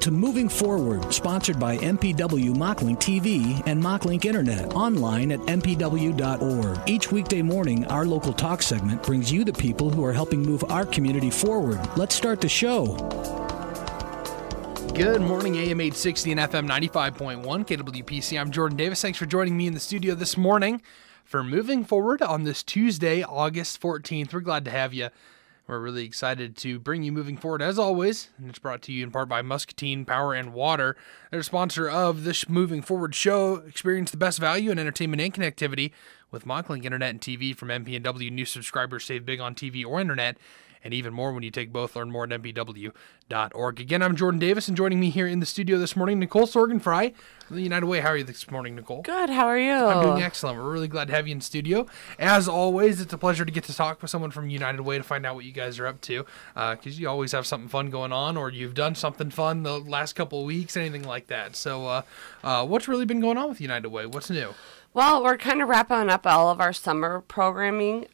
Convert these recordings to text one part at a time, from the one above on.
To Moving Forward, sponsored by MPW Mocklink TV and Mocklink Internet, online at mpw.org. Each weekday morning, our local talk segment brings you the people who are helping move our community forward. Let's start the show. Good morning, AM 860 and FM 95.1, KWPC. I'm Jordan Davis. Thanks for joining me in the studio this morning for Moving Forward on this Tuesday, August 14th. We're glad to have you. We're really excited to bring you Moving Forward, as always, and it's brought to you in part by Muscatine Power and Water. They're a sponsor of this Moving Forward show. Experience the best value in entertainment and connectivity with Mocklink Internet and TV from MP&W. New subscribers save big on TV or Internet, and even more when you take both. Learn more at mpw.org. Again, I'm Jordan Davis, and joining me here in the studio this morning, Nichole Sorgenfrey from the United Way. How are you this morning, Nichole? Good. How are you? I'm doing excellent. We're really glad to have you in studio. As always, it's a pleasure to get to talk with someone from United Way to find out what you guys are up to, because you always have something fun going on, or you've done something fun the last couple of weeks, anything like that. So what's really been going on with United Way? What's new? Well, we're kind of wrapping up all of our summer programming.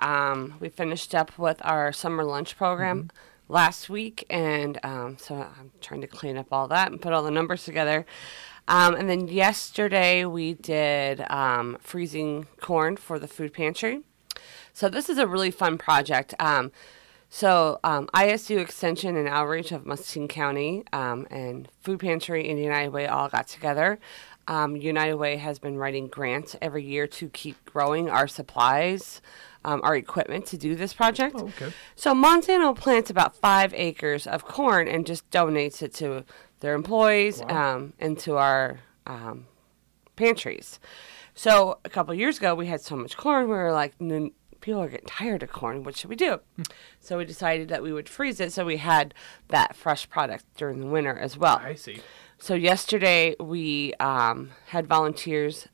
We finished up with our summer lunch program last week, and so I'm trying to clean up all that and put all the numbers together. And then yesterday we did freezing corn for the food pantry. So this is a really fun project. ISU Extension and Outreach of Muscatine County and Food Pantry and United Way all got together. United Way has been writing grants every year to keep growing our supplies, our equipment to do this project. Oh, okay. So Monsanto plants about 5 acres of corn and just donates it to their employees. Wow. And to our pantries. So a couple years ago, we had so much corn, we were like, people are getting tired of corn. What should we do? So we decided that we would freeze it so we had that fresh product during the winter as well. I see. So yesterday we had volunteers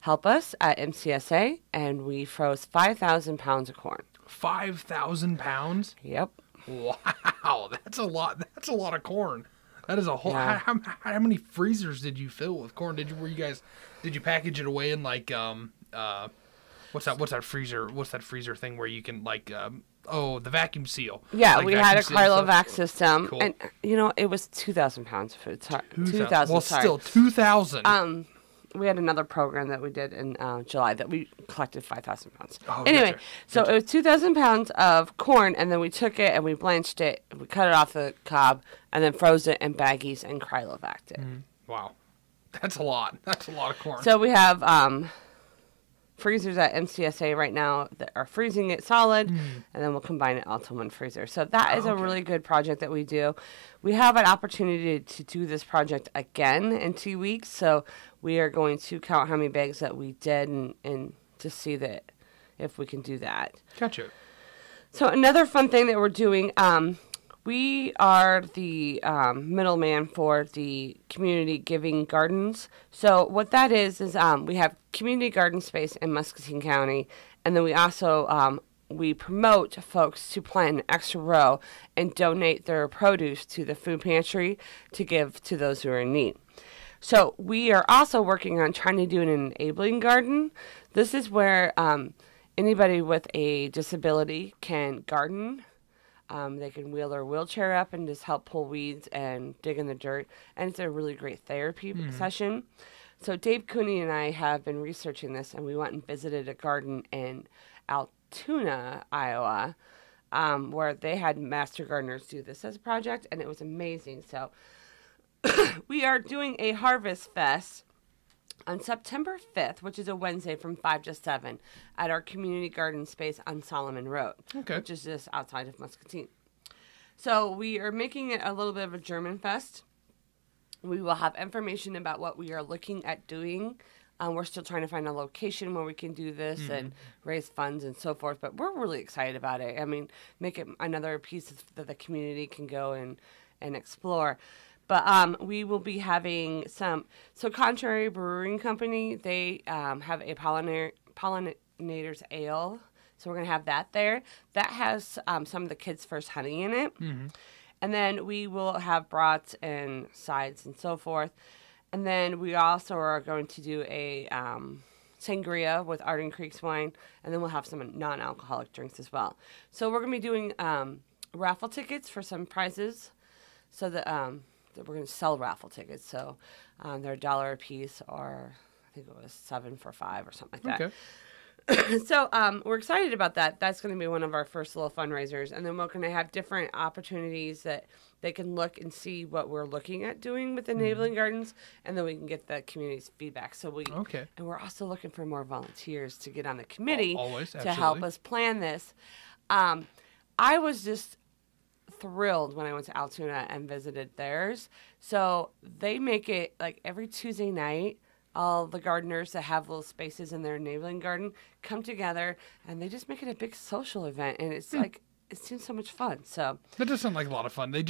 help us at MCSA, and we froze 5,000 pounds of corn. 5,000 pounds? Yep. Wow, that's a lot. That's a lot of corn. That is a whole. Yeah. How many freezers did you fill with corn? Did you package it away in like what's that freezer thing where you can like the vacuum seal? Yeah, like we had a Carlovac system, Cool. and it was 2,000 pounds of food. 2,000. Well, sorry. still 2,000. We had another program that we did in July that we collected 5,000 pounds. Oh, anyway, gotcha. so it was 2,000 pounds of corn, and then we took it and we blanched it, we cut it off the cob, and then froze it in baggies and Carlovac'd it. Wow, that's a lot. That's a lot of corn. So we have freezers at MCSA right now that are freezing it solid, and then we'll combine it all to one freezer. So that is a really good project that we do. We have an opportunity to do this project again in 2 weeks, so we are going to count how many bags that we did and to see that if we can do that. Gotcha. So another fun thing that we're doing, we are the middleman for the community giving gardens. So what that is we have community garden space in Muscatine County, and then we also we promote folks to plant an extra row and donate their produce to the food pantry to give to those who are in need. So we are also working on trying to do an enabling garden. This is where anybody with a disability can garden. They can wheel their wheelchair up and just help pull weeds and dig in the dirt. And it's a really great therapy session. So Dave Cooney and I have been researching this, and we went and visited a garden in Altoona, Iowa, where they had master gardeners do this as a project, and it was amazing. So we are doing a Harvest Fest on September 5th, which is a Wednesday from 5 to 7 at our community garden space on Solomon Road, which is just outside of Muscatine. So we are making it a little bit of a German fest. We will have information about what we are looking at doing. We're still trying to find a location where we can do this and raise funds and so forth, but we're really excited about it. I mean, make it another piece that the community can go and explore. But we will be having some. So Contrary Brewing Company, they have a pollinators ale. So we're going to have that there. That has some of the kids' first honey in it. And then we will have brats and sides and so forth. And then we also are going to do a sangria with Arden Creek's wine. And then we'll have some non-alcoholic drinks as well. So we're going to be doing raffle tickets for some prizes. So that we're going to sell raffle tickets. So they're $1 a piece, or I think it was 7 for $5 or something like that. Okay. So we're excited about that. That's going to be one of our first little fundraisers. And then we're going to have different opportunities that they can look and see what we're looking at doing with enabling gardens, and then we can get the community's feedback. So and we're also looking for more volunteers to get on the committee to help us plan this. I was just thrilled when I went to Altoona and visited theirs. So they make it like every Tuesday night. All the gardeners that have little spaces in their enabling garden come together, and they just make it a big social event. And it's like, it seems so much fun. So that does sound like a lot of fun. They're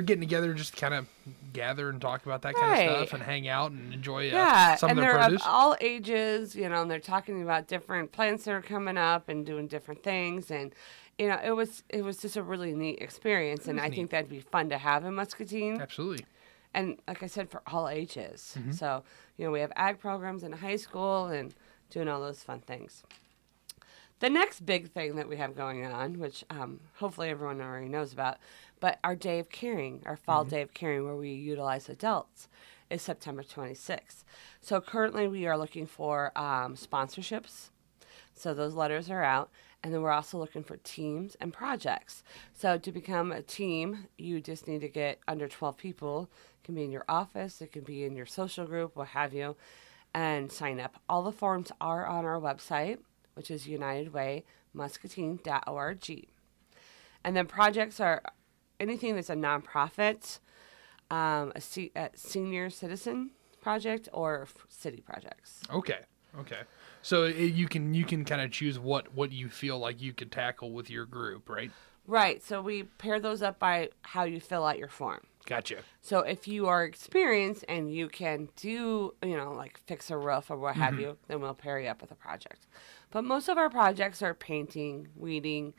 getting together, just kind of gather and talk about that kind of stuff and hang out and enjoy some of their produce. And they're of all ages, and they're talking about different plants that are coming up and doing different things. And, it was just a really neat experience. And I think that'd be fun to have in Muscatine. Absolutely. And like I said, for all ages. So, we have ag programs in high school and doing all those fun things. The next big thing that we have going on, which hopefully everyone already knows about, but our Day of Caring, our Fall Day of Caring, where we utilize adults, is September 26th. So currently we are looking for sponsorships. So those letters are out. And then we're also looking for teams and projects. So to become a team, you just need to get under 12 people. It can be in your office. It can be in your social group, what have you, and sign up. All the forms are on our website, which is unitedwaymuscatine.org. And then projects are anything that's a nonprofit, a senior citizen project, or city projects. Okay. So you can kind of choose what you feel like you could tackle with your group, right? Right. So we pair those up by how you fill out your form. Gotcha. So if you are experienced and you can do, like fix a roof or what have you, then we'll pair you up with a project. But most of our projects are painting, weeding,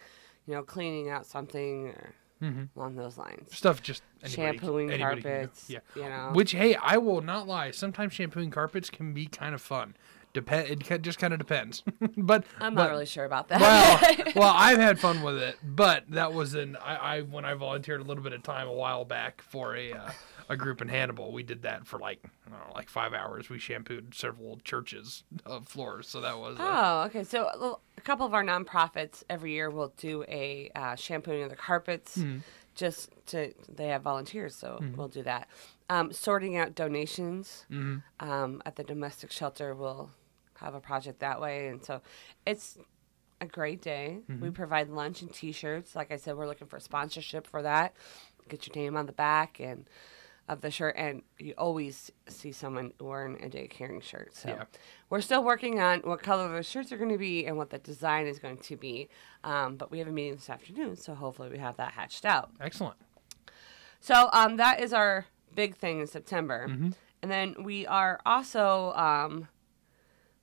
cleaning out something or along those lines. Stuff just shampooing carpets. Yeah. Which, hey, I will not lie. Sometimes shampooing carpets can be kind of fun. It just kind of depends. but I'm not really sure about that. Well, I've had fun with it, but that was when I volunteered a little bit of time a while back for a group in Hannibal. We did that for like 5 hours. We shampooed several churches floors, so that was. Okay. So a couple of our nonprofits every year will do a shampooing of the carpets. They have volunteers, so we'll do that. Sorting out donations at the domestic shelter, we'll have a project that way. And so it's a great day. We provide lunch and T-shirts. Like I said, we're looking for sponsorship for that. Get your name on the back and of the shirt. And you always see someone wearing a Day of Caring shirt. So we're still working on what color the shirts are going to be and what the design is going to be. But we have a meeting this afternoon, so hopefully we have that hatched out. Excellent. So that is our big thing in September. And then we are also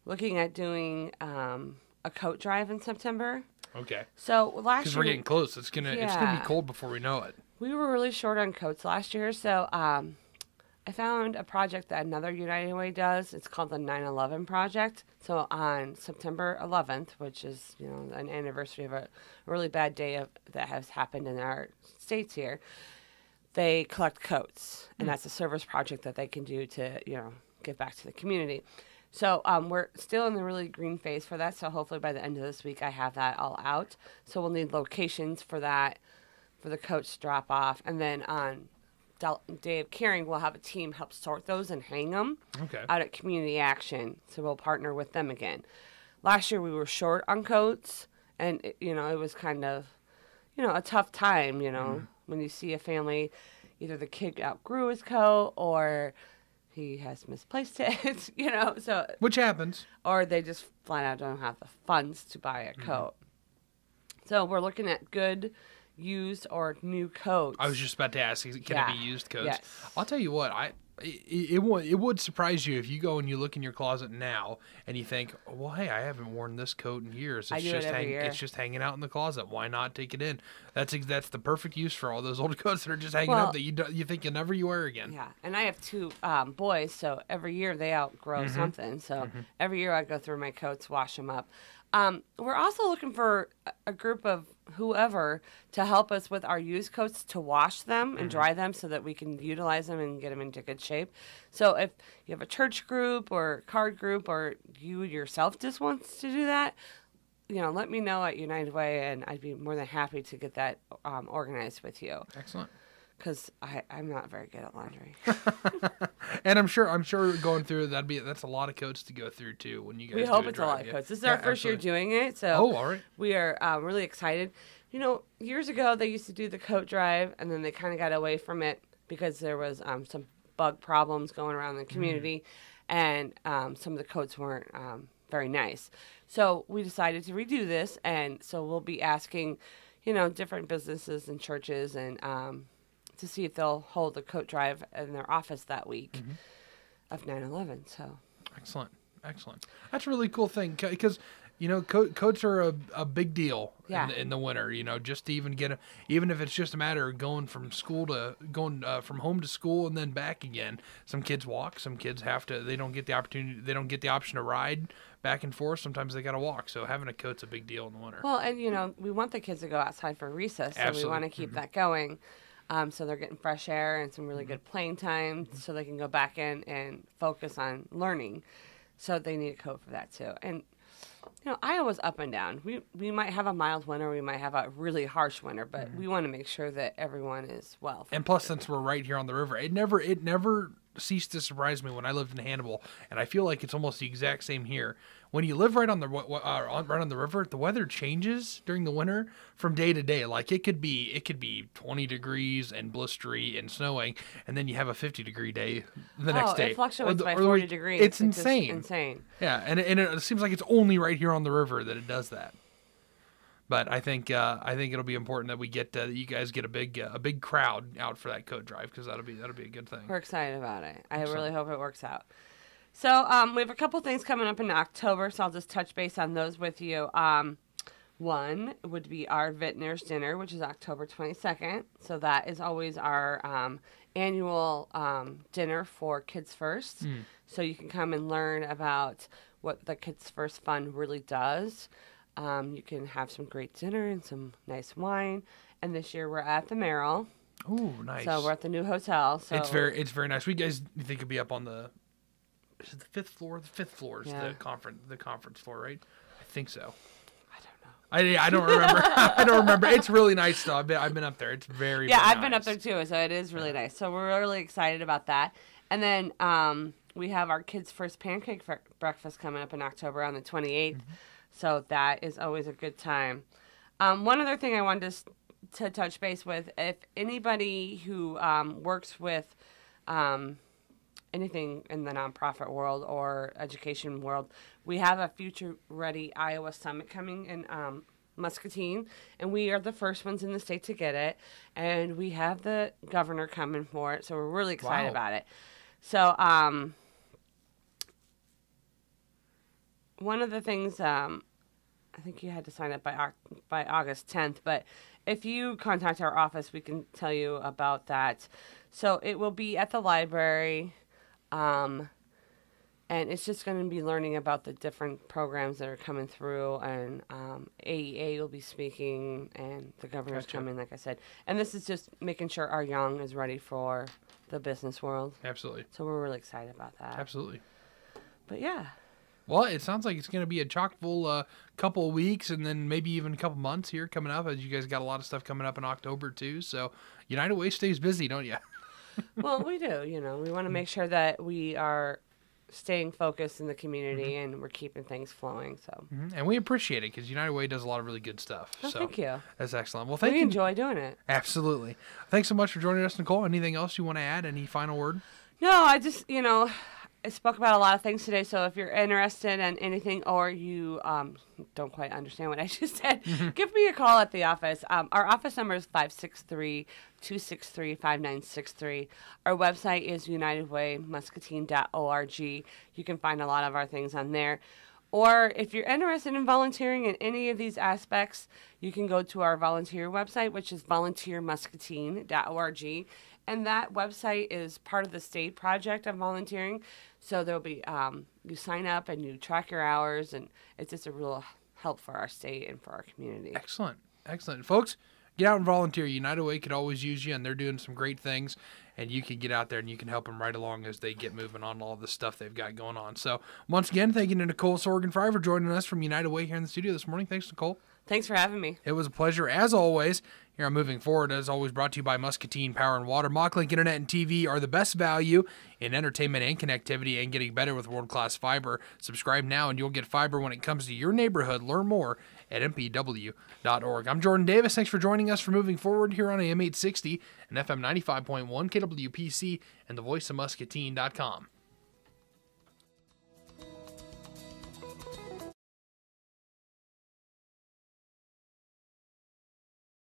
looking at doing a coat drive in September. Okay. So last year, because we're getting close, it's gonna be cold before we know it. We were really short on coats last year, so I found a project that another United Way does. It's called the 9/11 Project. So on September 11th, which is an anniversary of a really bad day that has happened in our states here, they collect coats, and that's a service project that they can do to give back to the community. So we're still in the really green phase for that. So hopefully by the end of this week, I have that all out. So we'll need locations for that, for the coats to drop off. And then on Day of Caring, we'll have a team help sort those and hang them out at Community Action. So we'll partner with them again. Last year we were short on coats, and it was kind of, a tough time, when you see a family, either the kid outgrew his coat or he has misplaced it, so. Which happens. Or they just flat out don't have the funds to buy a coat. So we're looking at good used or new coats. I was just about to ask, can it be used coats? Yes. I'll tell you what, it would surprise you if you go and you look in your closet now and you think, well, hey, I haven't worn this coat in years. I do it every year. It's just hanging out in the closet. Why not take it in? That's the perfect use for all those old coats that are just hanging up that you think you'll never wear again. Yeah, and I have two boys, so every year they outgrow something. So every year I go through my coats, wash them up. We're also looking for a group of whoever to help us with our used coats to wash them and dry them so that we can utilize them and get them into good shape. So if you have a church group or card group or you yourself just wants to do that, let me know at United Way, and I'd be more than happy to get that organized with you. Excellent. Because I'm not very good at laundry. And I'm sure going through that's a lot of coats to go through too when you guys. We hope it's a lot of coats. This is our first year doing it, so all right. We are really excited. Years ago they used to do the coat drive, and then they kind of got away from it because there was some bug problems going around the community, and some of the coats weren't very nice. So we decided to redo this, and so we'll be asking, different businesses and churches and to see if they'll hold a coat drive in their office that week of 9/11. So excellent. That's a really cool thing because coats are a big deal in the winter. Just to even get them, even if it's just a matter of going from home to school and then back again. Some kids walk. Some kids they don't get the opportunity. They don't get the option to ride back and forth. Sometimes they got to walk. So having a coat's a big deal in the winter. Well, and we want the kids to go outside for recess, so Absolutely. we want to keep that going. So they're getting fresh air and some really good playing time, so they can go back in and focus on learning. So they need a coat for that too. And Iowa's up and down. We might have a mild winter, we might have a really harsh winter, but we want to make sure that everyone is well. And plus, since we're right here on the river, it never ceased to surprise me when I lived in Hannibal, and I feel like it's almost the exact same here. When you live right on the river, the weather changes during the winter from day to day. Like it could be 20 degrees and blistery and snowing, and then you have a 50-degree day the next day. It fluctuates by 40 40 degrees. It's insane. Insane. Yeah, and it seems like it's only right here on the river that it does that. But I think it'll be important that we get that you guys get a big crowd out for that coat drive, because that'll be a good thing. We're excited about it. I really hope it works out. So we have a couple things coming up in October, so I'll just touch base on those with you. One would be our Vintner's Dinner, which is October 22nd. So that is always our annual dinner for Kids First. So you can come and learn about what the Kids First Fund really does. You can have some great dinner and some nice wine. And this year we're at the Merrill. Oh, nice. So we're at the new hotel. So it's very nice. You guys think it'll be up on the fifth floor? The fifth floor is the conference floor, right? I think so. I don't remember. I don't remember. It's really nice though. I've been up there. It's very I've nice. been up there too. So it is really nice. So we're really excited about that. And then we have our Kids First Pancake Breakfast coming up in October on the 28th. So that is always a good time. One other thing I wanted to touch base with, if anybody who works with anything in the nonprofit world or education world, we have a Future Ready Iowa Summit coming in Muscatine, and we are the first ones in the state to get it, and we have the governor coming for it, so we're really excited about it. So one of the things, I think you had to sign up by August 10th, but if you contact our office, we can tell you about that. So it will be at the library, and it's just going to be learning about the different programs that are coming through, and AEA will be speaking, and the governor's coming, like I said. And this is just making sure our young is ready for the business world. Absolutely. So we're really excited about that. Absolutely. But yeah. Well, it sounds like it's going to be a chock-full couple of weeks, and then maybe even a couple months here coming up, as you guys got a lot of stuff coming up in October too. So United Way stays busy, don't you? Well, we do. We want to make sure that we are staying focused in the community and we're keeping things flowing. So, and we appreciate it because United Way does a lot of really good stuff. Oh, so thank you. That's excellent. Well, thank you. We enjoy doing it. Absolutely. Thanks so much for joining us, Nicole. Anything else you want to add? Any final word? No, I just I spoke about a lot of things today, so if you're interested in anything or you don't quite understand what I just said, give me a call at the office. Our office number is 563-263-5963. Our website is unitedwaymuscatine.org. You can find a lot of our things on there. Or if you're interested in volunteering in any of these aspects, you can go to our volunteer website, which is volunteermuscatine.org. And that website is part of the state project of volunteering. So there'll be, you sign up and you track your hours, and it's just a real help for our state and for our community. Excellent. Excellent. Folks, get out and volunteer. United Way could always use you, and they're doing some great things. And you can get out there and you can help them right along as they get moving on all the stuff they've got going on. So, once again, thank you to Nichole Sorgenfrey for joining us from United Way here in the studio this morning. Thanks, Nichole. Thanks for having me. It was a pleasure, as always. Here on Moving Forward, as always, brought to you by Muscatine Power and Water. MockLink Internet and TV are the best value in entertainment and connectivity, and getting better with world-class fiber. Subscribe now, and you'll get fiber when it comes to your neighborhood. Learn more at mpw.org. I'm Jordan Davis. Thanks for joining us for Moving Forward here on AM 860 and FM 95.1 KWPC and the voice of Muscatine.com.